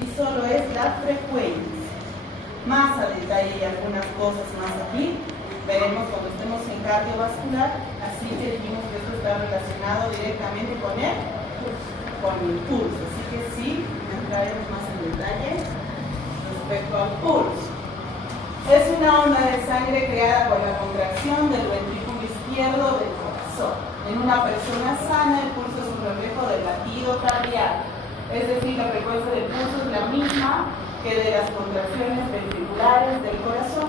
y solo es la frecuencia. Más a detalle y algunas cosas más aquí veremos cuando estemos en cardiovascular, así que dijimos que esto está relacionado directamente con el pulso, así que sí, entraremos más en detalle respecto al pulso. Es una onda de sangre creada por la contracción del ventrículo izquierdo del corazón. En una persona sana, el pulso es un reflejo del latido cardíaco, es decir, la frecuencia del pulso es la misma que de las contracciones ventriculares del corazón.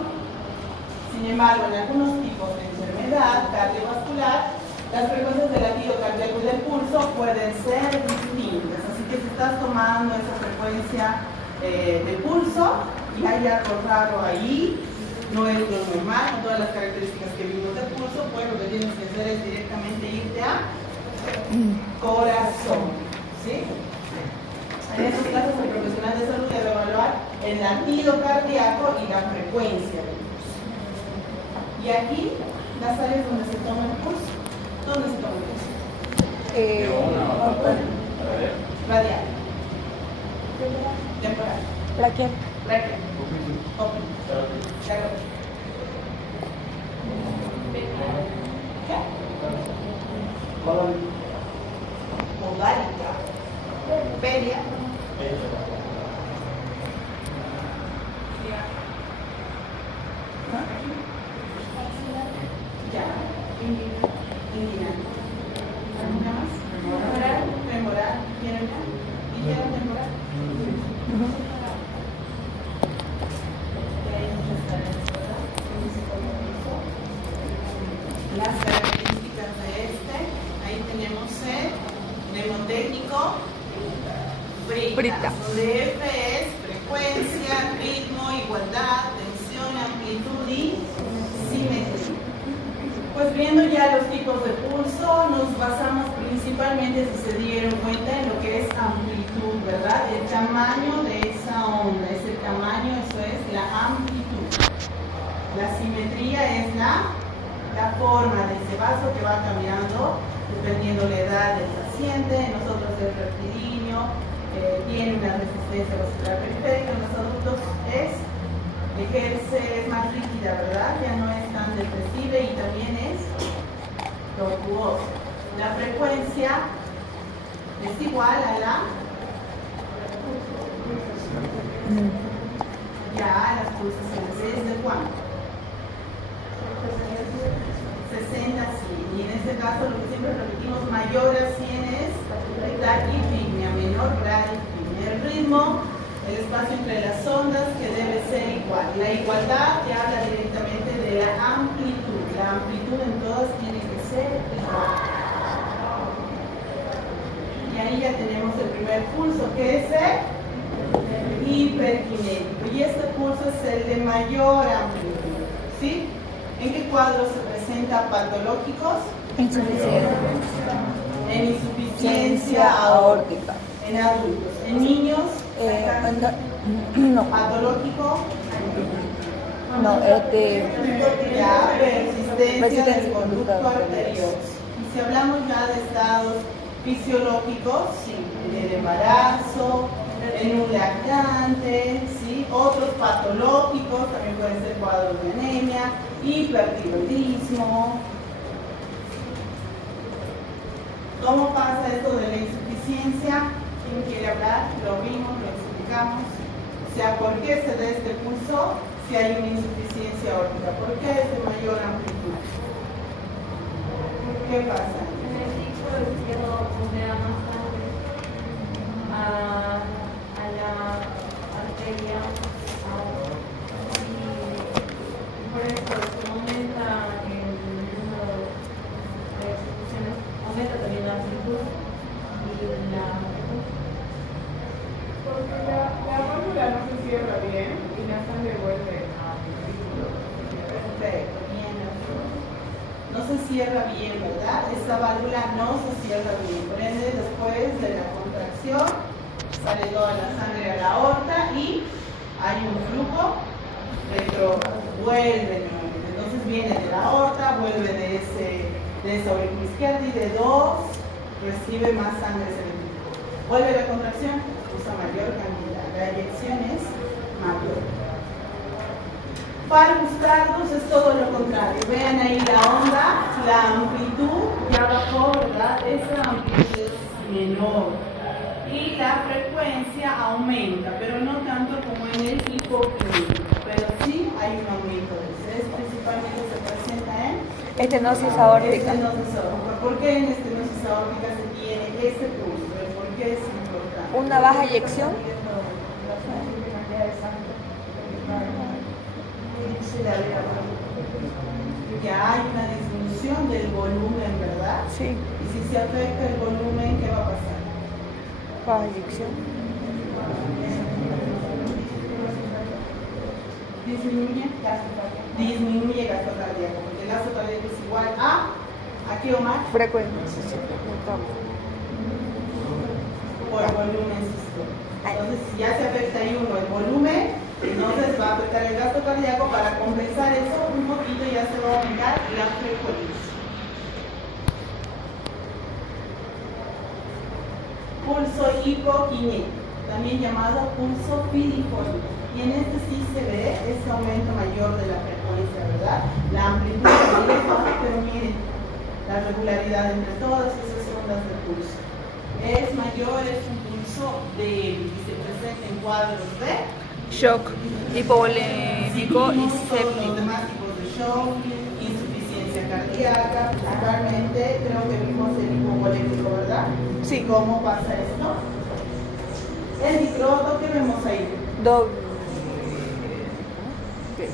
Sin embargo, en algunos tipos de enfermedad cardiovascular, las frecuencias del latido cardíaco y del pulso pueden ser distintas. Así que si estás tomando esa frecuencia de pulso y hay algo raro ahí, no es lo normal, con todas las características que vimos del pulso, pues lo que tienes que hacer es directamente irte a corazón, ¿sí? En estos casos, el profesional de salud debe evaluar el latido cardíaco y la frecuencia del pulso. Y aquí, las áreas donde se toma el pulso. ¿Dónde se toma el pulso? Radial. Temporal. Braquial. Braquial. Ovárica. Peria. Ya. Inguinal. ¿Alguna más? Femoral. ¿Quieren más? ¿Dijeron temporal? Las características de ahí tenemos el mnemotécnico Brita, donde F es frecuencia, ritmo, igualdad, tensión, amplitud y simetría. Pues viendo ya los tipos de pulso, nos basamos principalmente, si se dieron cuenta, en lo que es amplitud, ¿verdad? El tamaño de esa onda, es el tamaño, eso es la amplitud. La simetría es la forma de ese vaso que va cambiando dependiendo la edad del paciente. En nosotros es rectilíneo, tiene una resistencia vascular periférica, en los adultos es más rígida, ¿verdad? Ya no es tan depresiva y también es tortuosa. La frecuencia es igual a la las pulsaciones. ¿De cuánto? 60, sí. Y en este caso lo que siempre repetimos, mayor a 100 es taquipnea, menor bradipnea. El ritmo, el espacio entre las ondas que debe ser igual. La igualdad que habla directamente de la amplitud. La amplitud en todas tiene que ser igual. Y ahí ya tenemos el primer pulso, que es el hiperkinético. Y este pulso es el de mayor amplitud. ¿Sí? ¿En qué cuadros se presenta patológicos? En insuficiencia aórtica. En adultos. En niños, no. patológico. No, Ya, persistencia del conducto arterioso. Y si hablamos ya de estados fisiológicos, sí, en el embarazo, en un lactante, ¿sí? Otros patológicos, también pueden ser cuadros de anemia, hipertiroidismo. ¿Cómo pasa esto de la insuficiencia? ¿Quién quiere hablar? Lo vimos, lo explicamos. O sea, ¿por qué se da este pulso si hay una insuficiencia aórtica? ¿Por qué es de mayor amplitud? ¿Qué pasa? En el disco izquierdo bombea más sangre a la arteria y por eso aumenta el número de ejecuciones, aumenta también la amplitud y la longitud. Porque la válvula no se cierra bien y la sangre vuelve a ventrículo. Perfecto, bien. No se cierra bien, ¿verdad? Esta válvula no se cierra bien. Por ende, después de la contracción, sale toda la sangre a la aorta y hay un flujo retrógrado. Vuelve nuevamente. Entonces viene de la aorta, vuelve de esa aurícula izquierda y de 2 recibe más sangre cerebral. Vuelve la contracción, usa mayor cantidad. La Para los cardos es todo lo contrario. Vean ahí la onda, la amplitud ya bajó, ¿verdad? Esa amplitud es menor. Y la frecuencia aumenta, pero no tanto como en el hipoquímico. Pero sí hay un aumento de ese. Principalmente se presenta en Estenosis aórtica. estenosis aórtica. ¿Por qué en estenosis aórtica se tiene ese pulso? ¿Por qué es importante? Una baja eyección. Ya hay una disminución del volumen, ¿verdad? Sí, Y si se afecta el volumen, ¿qué va a pasar? baja eyección. Disminuye gasto cardíaco, porque el gasto cardíaco es igual a qué, Omar? Frecuencia. Por volumen sistólico. Entonces, si ya se afecta ahí uno el volumen, entonces va a afectar el gasto cardíaco. Para compensar eso un poquito ya se va a aumentar la frecuencia. Pulso hipoquinético, también llamado pulso pidifónico. Y en este sí se ve ese aumento mayor de la frecuencia, ¿verdad? La amplitud también es baja, pero miren la regularidad entre todas esas ondas de pulso. Es mayor, es un pulso débil y se presenta en cuadros de Shock, hipovolémico y Los séptico. demás tipos de shock, insuficiencia cardíaca, principalmente creo que vimos el hipovolémico, ¿verdad? Sí. ¿Cómo pasa esto? El microto que vemos ahí.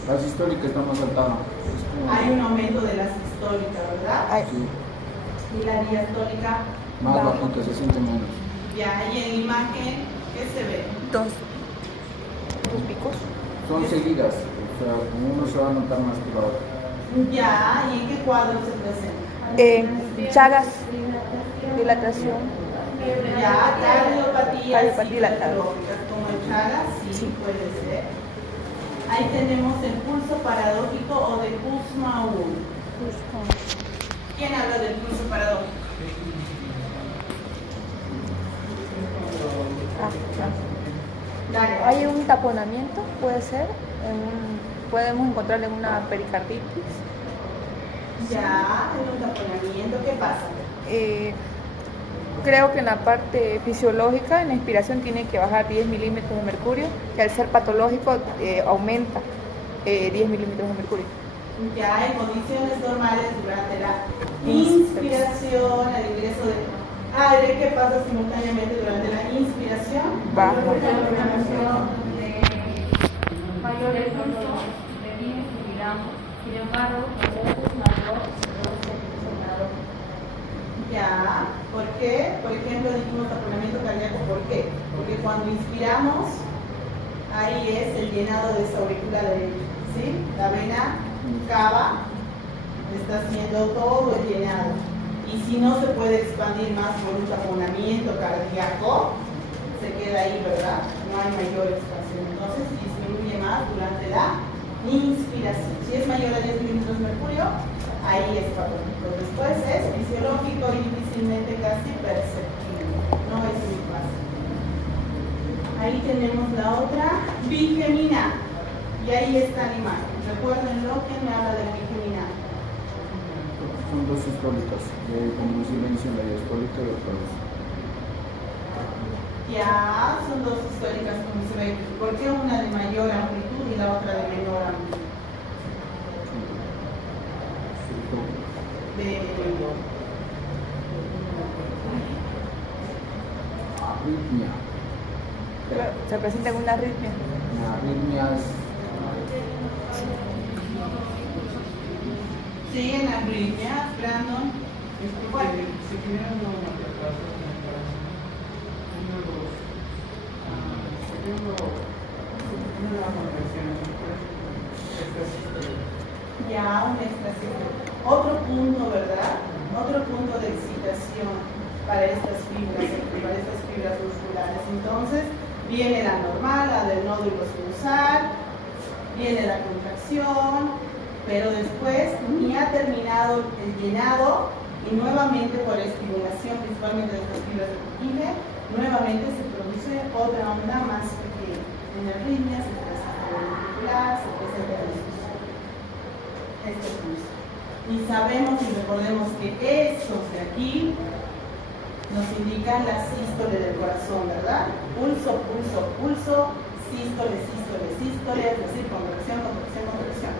La sistólica está más alta. Hay un aumento de la sistólica, ¿verdad? Ay, Sí, Y la diastólica, más Baja. bajita, se siente menos. ya, y en imagen, ¿qué se ve? dos picos. Son seguidas, o sea, como uno se va a notar más que la otra. Ya, ¿y en qué cuadro se presenta? Chagas, dilatación. Ya, cardiopatías Cardiopatía lateral. hipertróficas, como en Chagas, sí, Sí. puede ser. Ahí tenemos el pulso paradójico o de Kussmaul. ¿Quién habla del pulso paradójico? Dale. Hay un taponamiento, puede ser. Podemos encontrar en una pericarditis. Ya, en un taponamiento, ¿qué pasa? Creo que en la parte fisiológica, en la inspiración, tiene que bajar 10 milímetros de mercurio, que al ser patológico aumenta 10 milímetros de mercurio. Ya, en condiciones normales durante la inspiración, al ingreso de aire, ¿qué pasa simultáneamente durante la inspiración? Baja. Mayor el pulso de 10 miligramos, sin embargo, es mayor Ya, ¿por qué? Por ejemplo, dijimos taponamiento cardíaco, ¿por qué? Porque cuando inspiramos, ahí es el llenado de esa aurícula derecha, ¿sí? La vena cava, está haciendo todo el llenado. Y si no se puede expandir más por un taponamiento cardíaco, se queda ahí, ¿verdad? No hay mayor expansión. Entonces disminuye más durante la inspiración. Si es mayor a 10 milímetros de mercurio, ahí es patológico. Después es fisiológico y difícilmente casi perceptible. No es muy fácil. Ahí tenemos la otra, bigémina. Y ahí está la imagen. Recuérdenlo, ¿quién me habla del bigémina? Son dos sistólicas, como silencio la diastólica y otra vez. Ya, son dos históricas como se ve. ¿Por qué una de mayor amplitud y la otra de menor amplitud? Arritmia. Se presenta en una arritmia. Arritmias, Sí, en la arritmia, Brandon. Bueno, ya una estación. Otro punto, ¿verdad? Otro punto de excitación para estas fibras musculares. Entonces, viene la normal, la del nódulo sinusal, viene la contracción, pero después ni ha terminado el llenado y nuevamente por estimulación, principalmente de estas fibras de Purkinje, nuevamente se produce otra onda más pequeña. En arritmia se presenta ventricular, se presenta en disfunción este pulso. Y sabemos y recordemos que estos de aquí nos indican la sístole del corazón, ¿verdad? Pulso, pulso, pulso, sístole, sístole, sístole, es decir, contracción, contracción, contracción.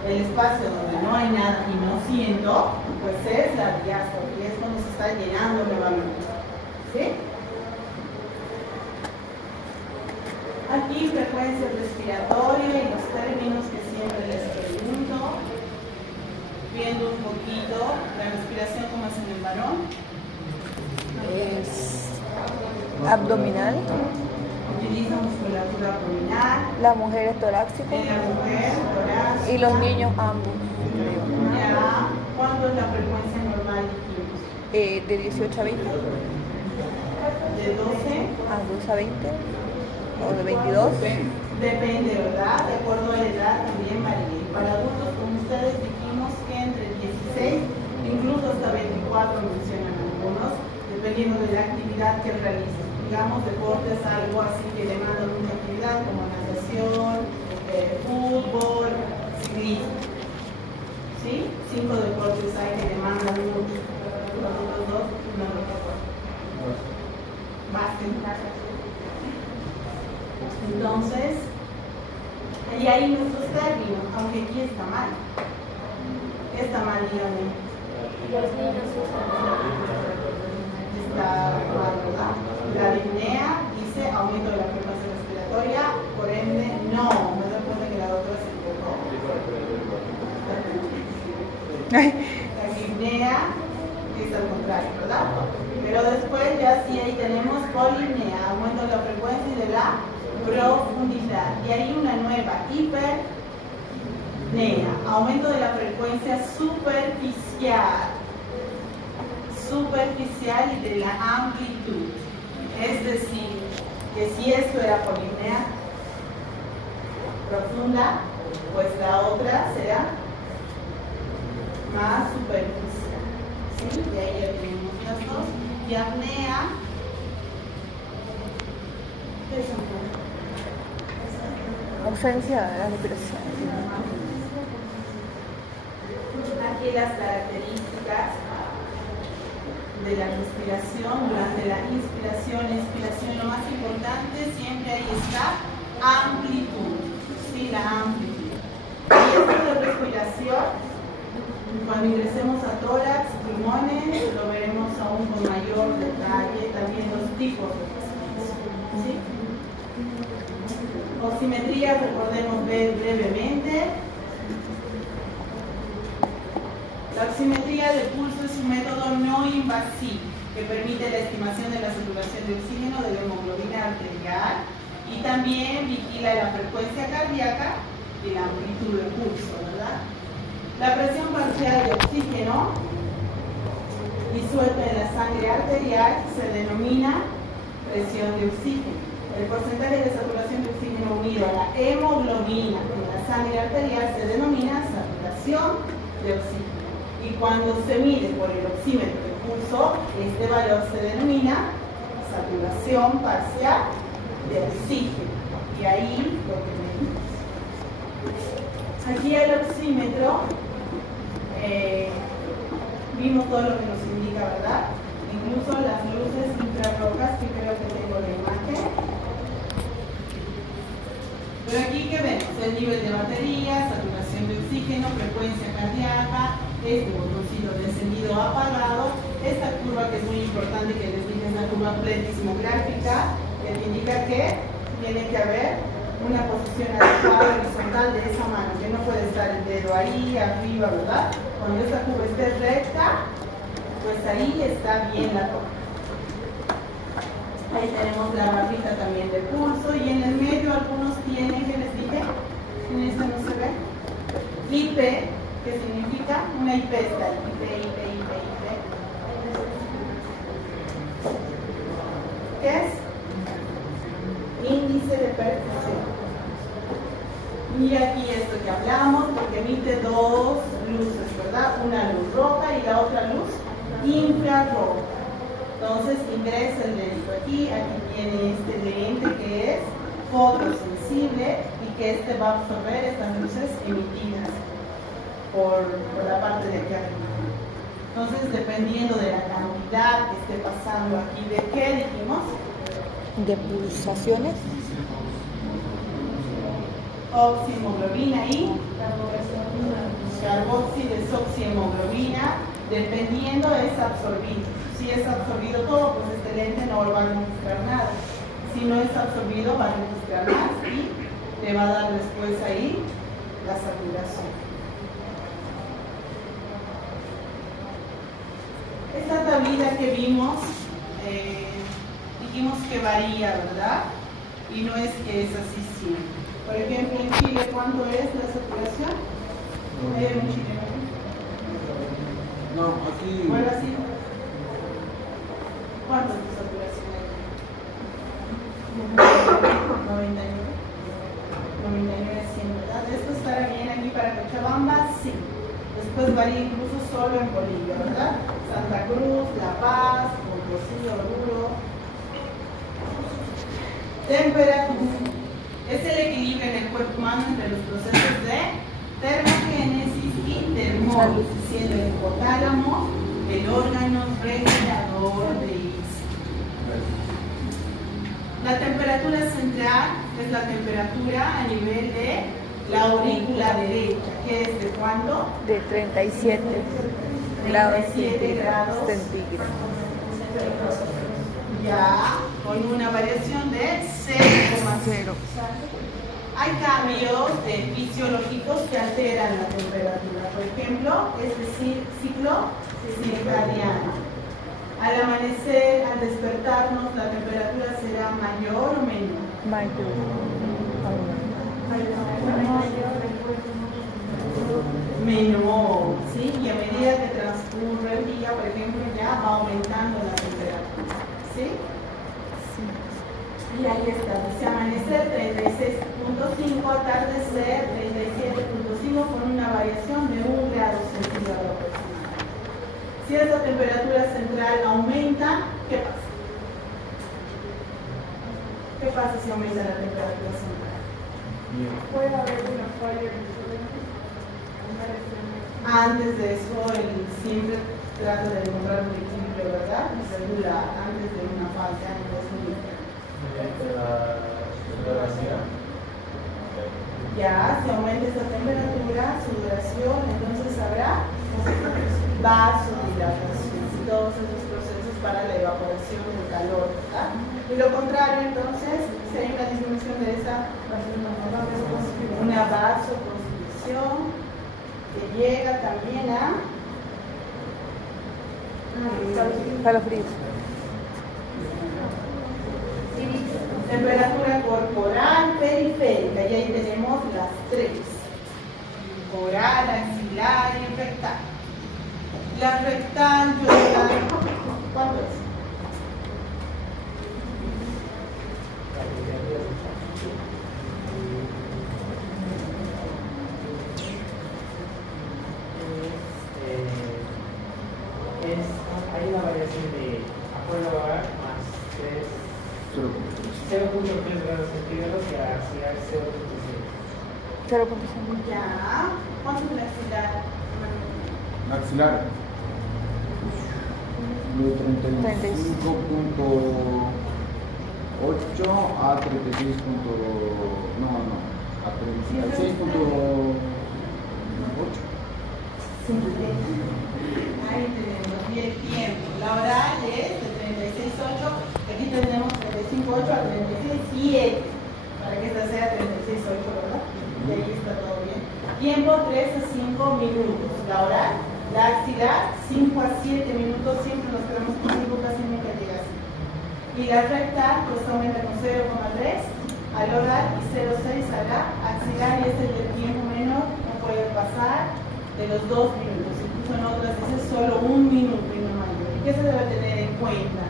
El espacio donde no hay nada y no siento, pues es la diástole, y es cuando se está llenando nuevamente. ¿Sí? Aquí frecuencia respiratoria y los términos que siempre les pregunto. Viendo un poquito la respiración como es en el varón. Es abdominal. Utiliza musculatura abdominal. La mujer es torácica. En la mujer, torácica. Y los niños ambos. Ya. ¿Cuánto es la frecuencia normal, dijimos? De 18 a 20. De 12. A 12 a 20. O de 22. Depende, ¿verdad? De acuerdo a la edad también varía. Para adultos, como ustedes dijimos que entre 16, incluso hasta 24 mencionan algunos, dependiendo de la actividad que realicen. Digamos, deportes, algo así que demandan mucha actividad, como natación, fútbol, ciclismo. ¿Sí? 5 deportes hay que demandan mucho. Los otros 2 no lo recuerdo. Básquet. Entonces, y ahí nuestros términos, aunque aquí está mal. Está mal, dígame. Los niños Está mal, ¿verdad? La apnea dice aumento de la frecuencia respiratoria, por ende, no. Me doy cuenta que la doctora se equivocó. La apnea es al contrario, ¿verdad? Pero después ya sí ahí tenemos polinea, aumento de la frecuencia y de la profundidad. Y hay una nueva, hipernea, aumento de la frecuencia superficial y de la amplitud. Es decir, que si esto era polinea profunda, pues la otra será más superficial. ¿Sí? Y ahí ya tenemos las dos. Y apnea es Ausencia de la respiración. aquí las características de la respiración durante la inspiración, expiración. Lo más importante siempre ahí está amplitud, sí, la amplitud. Y esto de respiración, cuando ingresemos a tórax, pulmones, lo veremos aún con mayor detalle, también los tipos de respiración, ¿sí? Oximetría, recordemos brevemente. La oximetría de pulso es un método no invasivo que permite la estimación de la saturación de oxígeno de la hemoglobina arterial y también vigila la frecuencia cardíaca y la amplitud del pulso, ¿verdad? La presión parcial de oxígeno disuelta en la sangre arterial se denomina presión de oxígeno. El porcentaje de saturación de oxígeno unido a la hemoglobina en la sangre arterial se denomina saturación de oxígeno. Y cuando se mide por el oxímetro de pulso, este valor se denomina saturación parcial de oxígeno. Y ahí lo que medimos. Aquí el oxímetro, vimos todo lo que nos indica, ¿verdad? Incluso las luces infrarrojas, que creo que tengo la imagen. Pero aquí, ¿qué vemos? El nivel de batería, saturación de oxígeno, frecuencia cardíaca, este botoncito de encendido apagado, esta curva que es muy importante que les dije es la curva pletismográfica, que te indica que tiene que haber una posición adecuada horizontal de esa mano, que no puede estar el dedo ahí arriba, ¿verdad? Cuando esta curva esté recta, pues ahí está bien la toma. Ahí tenemos la barrita también de pulso y en el medio algunos tienen, ¿qué les dije? En esta no se ve. IP, que significa una IP está ahí. IP. ¿Qué es? Índice de perfusión. Y aquí esto que hablamos, porque emite dos luces, ¿verdad? Una luz roja y la otra luz infrarroja. Entonces ingresa el dedito aquí tiene este lente que es fotosensible y que este va a absorber estas luces emitidas. por la parte de aquí arriba. Entonces, dependiendo de la cantidad que esté pasando aquí, ¿de qué dijimos? De pulsaciones. Oxihemoglobina y carboxidesoxihemoglobina, dependiendo es absorbido. Si es absorbido todo, pues este lente no va a registrar nada. Si no es absorbido, va a registrar más y le va a dar después ahí la saturación. Esta tablita que vimos, dijimos que varía, ¿verdad? Y no es que es así siempre. Por ejemplo, en Chile, ¿cuánto es la saturación? ¿Hay algún chileno? No, aquí. ¿Cuál así? ¿Cuánto es tu saturación ahí? 99. 99 es 100, ¿verdad? ¿Esto estará bien aquí para Cochabamba? Sí. Después varía incluso solo en Bolivia, ¿verdad? Santa Cruz, La Paz, Potosí, Oruro. Temperatura. Es el equilibrio en el cuerpo humano entre los procesos de termogénesis y termólisis, siendo el hipotálamo el órgano regulador de esto. La temperatura central es la temperatura a nivel de la aurícula derecha, que es de cuánto? De 37 grados 37 grados centígrados. Ya, con una variación de 0,0. Hay cambios fisiológicos que alteran la temperatura. Por ejemplo, es decir, ciclo circadiano. Al amanecer, al despertarnos, la temperatura será mayor o menor. Mayor. Menor, ¿sí? Y a medida que transcurre el día, por ejemplo, ya va aumentando la temperatura, ¿sí? Y ahí está, dice amanecer 36.5, atardecer 37.5 con una variación de 1 grado centígrado aproximadamente. Si esta temperatura central aumenta, ¿qué pasa? ¿Qué pasa si aumenta la temperatura central? Puede haber una falla Antes de eso, él siempre trata de encontrar un equilibrio, ¿verdad? Y regula antes de una falla, entonces ya, si aumenta esta temperatura, sudoración, entonces habrá vasodilatación y todos esos procesos para la evaporación del calor, ¿verdad? Y lo contrario, entonces, si hay una disminución de esa, una vasoconstricción que llega también a Calofríos. temperatura corporal periférica, y ahí tenemos las tres: oral, axilar y rectal. La rectal, yo la... ¿cuánto es? Hay una variación de acuerdo hogar más 0.3 grados centígrados y axilar 0.6. 0.5. Ya. ¿Cuánto es la axilar? Axilar. De 35.8 a 36. A 36.8. Ahí tenemos, y el tiempo. La oral es de 36.8, aquí tenemos 35.8 a 36.7, para que esta sea 36.8, ¿verdad? Y ahí está todo bien. Tiempo 3 a 5 minutos. La oral, la axilar 5 a 7 minutos, siempre nos quedamos con 5, casi nunca llega así. Y la rectal, pues aumenta con 0,3 al oral y 0,6 a la axilar, y este es el tiempo menor, no puede pasar de los 2 minutos, incluso en otras veces solo 1 minuto y no mayor. ¿Y qué se debe tener en cuenta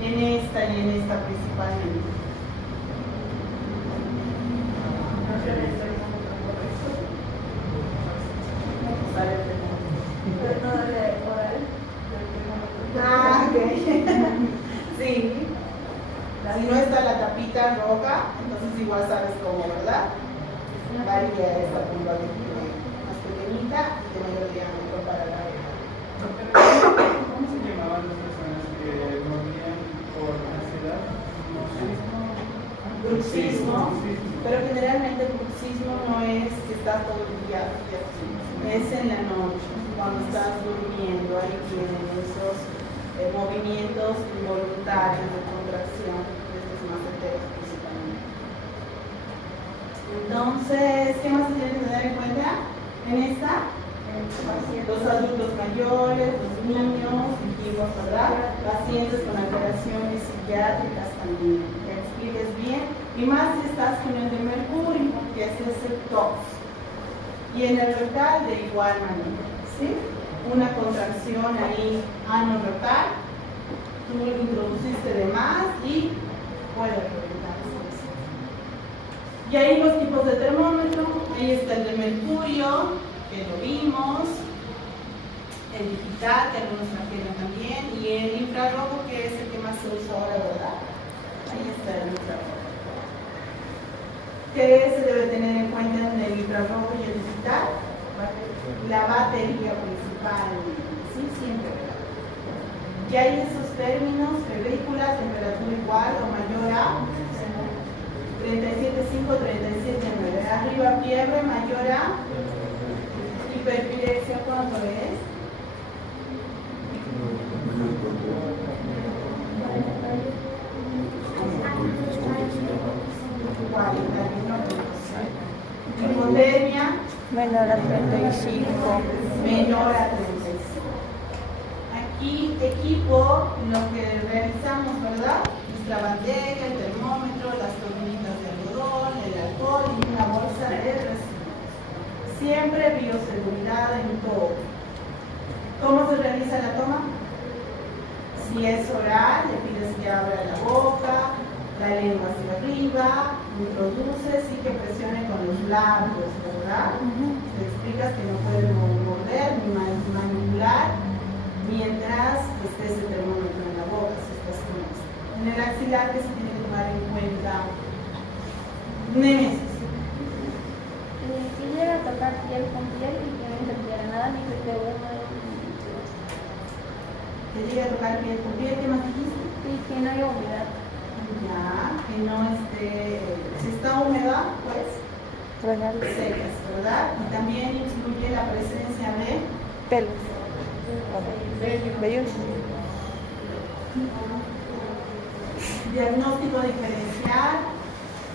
en esta y en esta principalmente? Ah, ok. Sí. Si no está la tapita roja, entonces igual sabes cómo, ¿verdad? Varía esta puntualidad. pequeñita y de mayor diámetro para la oreja. ¿Cómo se llamaban las personas que morían por ansiedad? Bruxismo, pero generalmente el bruxismo no es que estás todo el día, es en la noche, cuando estás durmiendo, ahí tienen esos movimientos involuntarios de contracción, estos maceteros principalmente. Entonces, ¿qué más se tiene que tener en cuenta en esta? Los adultos mayores, los niños, dijimos, ¿verdad? Pacientes con alteraciones psiquiátricas también. Que expliques bien. Y más si estás con el de mercurio, que es el tox. Y en el rectal de igual manera, ¿sí? Una contracción ahí anorrectal, tú lo introduciste de más y puede reventarse. Y ahí los tipos de termómetro, ahí está el de mercurio, que lo vimos, el digital, que algunos trajeron también, y el infrarrojo, que es el que más se usa ahora, ¿verdad? Ahí está el infrarrojo. ¿Qué se debe tener en cuenta en el infrarrojo y el digital? La batería principal, ¿sí? Siempre, ¿verdad? Y hay esos términos, febrícula, temperatura igual o mayor a 37,5, 37,9. Arriba fiebre mayor a hiperpirexia, ¿cuánto es? Hipotermia Menor a 35. menor a 35. Aquí equipo, lo que realizamos, ¿verdad? Nuestra bandera, el termómetro, las tornitas de algodón, el alcohol y una bolsa de residuos. Siempre bioseguridad en todo. ¿Cómo se realiza la toma? Si es oral, le pides que abra la boca, la lengua hacia arriba, introduces y que presione con los labios, ¿verdad? Te explicas que no puede morder ni manipular mientras esté ese termómetro en la boca, si estás con esto. En el axilar, que se tiene que tomar en cuenta. Nemesis. Si llega a tocar piel con piel y que no interfiera nada ni que esté húmedo. Que llegue a tocar piel con piel, ¿qué más dijiste? Sí, que no haya humedad. Ya, que no esté, si está húmeda, pues secas, ¿verdad? Y también incluye la presencia de Pelos. Vellos. diagnóstico diferencial,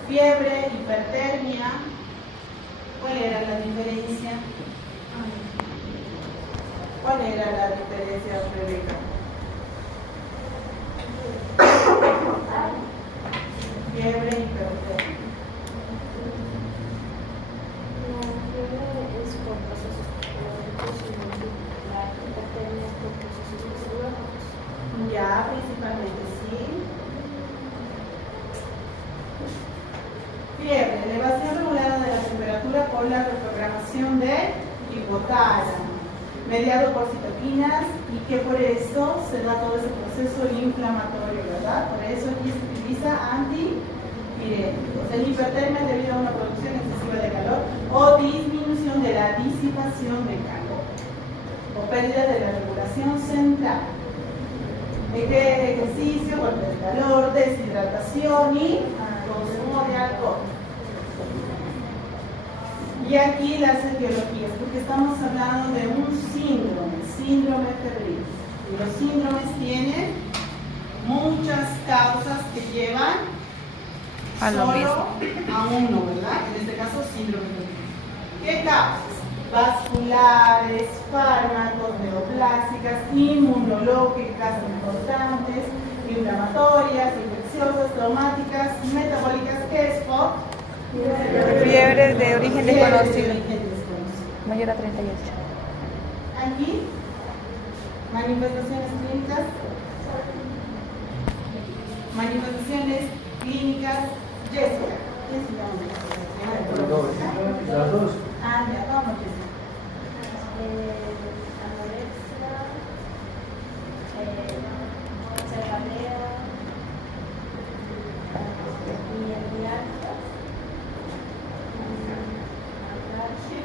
fiebre, hipertermia. ¿Cuál era la diferencia? ¿Cuál era la diferencia, Rebeca? Fiebre, hipertermia. La fiebre es por procesos fisiológicos y la hipertermia es por procesos fisiológicos. Ya, principalmente sí. Fiebre, elevación regulada de la temperatura por la reprogramación del hipotálamo, mediado por citoquinas, y que por eso se da todo ese proceso inflamatorio, ¿verdad? Por eso aquí se utiliza antipiréticos. El hipertermia es debido a una producción excesiva de calor o disminución de la disipación de calor o pérdida de la regulación central. Ejercicio, golpe de calor, deshidratación y consumo de alcohol. Y aquí las etiologías, porque estamos hablando de un síndrome febril. Y los síndromes tienen muchas causas que llevan A lo solo mismo. a uno, ¿verdad? En este caso, síndrome febril. ¿Qué causas? Vasculares, fármacos, neoplásicas, inmunológicas importantes, inflamatorias, infecciosas, traumáticas, metabólicas, ¿qué es por? Fiebre de origen Fiebre de desconocido. origen desconocido. Mayor a 38. Aquí, manifestaciones clínicas. Manifestaciones clínicas, Jessica. Las dos. Ah, ya, vamos, Jessica. Anorexia, cefalea y mialgia, aplasia,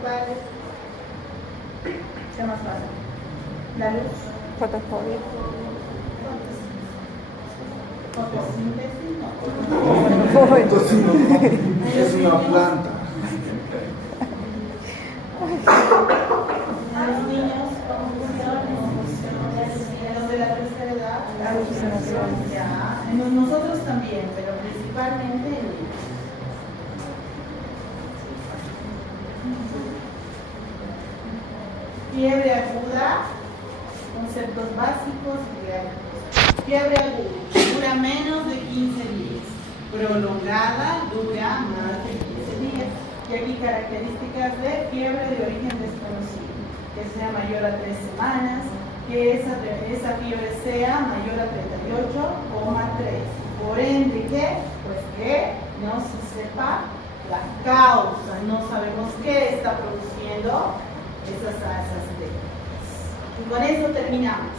¿Cuál? Sea más fácil. La luz. Fotofobia. Fotosíntesis, no. Es una planta. A los niños, confusiones, los de la tercera edad, alucinaciones, ya. Nosotros también, pero principalmente en niños. Fiebre aguda, conceptos básicos y diagnósticos. Fiebre aguda, dura menos de 15 días. Prolongada, dura más de 15 días. Y aquí características de fiebre de origen desconocido. Que sea mayor a 3 semanas, que esa fiebre sea mayor a 38,3. Por ende, ¿qué? Pues que no se sepa la causa, no sabemos qué está produciendo esas técnicas. Y con eso terminamos.